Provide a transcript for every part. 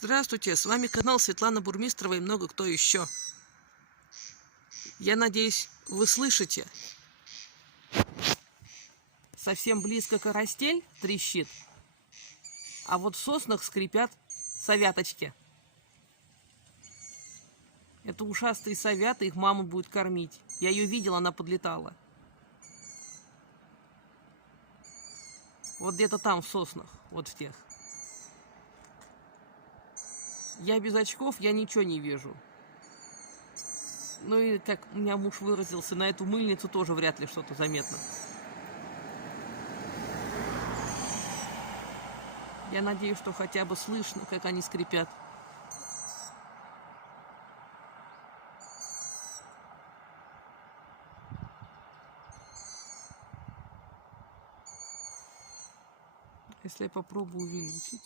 Здравствуйте, с вами канал Светлана Бурмистрова и много кто еще. Я надеюсь, вы слышите. Совсем близко карастель трещит, а вот в соснах скрипят совяточки. Это ушастые совята, их мама будет кормить. Я ее видела, она подлетала. Вот где-то там, в соснах, вот в тех. Я без очков, я ничего не вижу. Ну и, как у меня муж выразился, на эту мыльницу тоже вряд ли что-то заметно. Я надеюсь, что хотя бы слышно, как они скрипят. Если я попробую увеличить.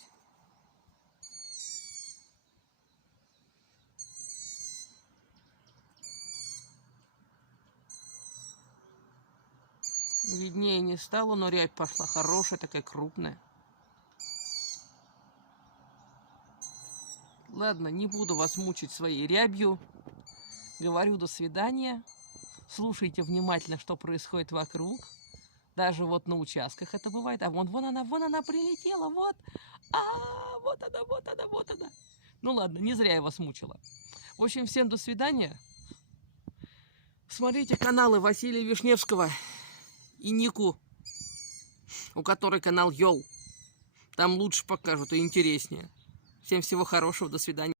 Виднее не стало, но рябь пошла хорошая, такая крупная. Ладно, не буду вас мучить своей рябью. Говорю до свидания. Слушайте внимательно, что происходит вокруг. Даже вот на участках это бывает. А вон она прилетела, вот. Вот она, вот она, вот она. Ну ладно, не зря я вас мучила. В общем, всем до свидания. Смотрите каналы Василия Вишневского и Нику, у которой канал Йоу. Там лучше покажут и интереснее. Всем всего хорошего, до свидания.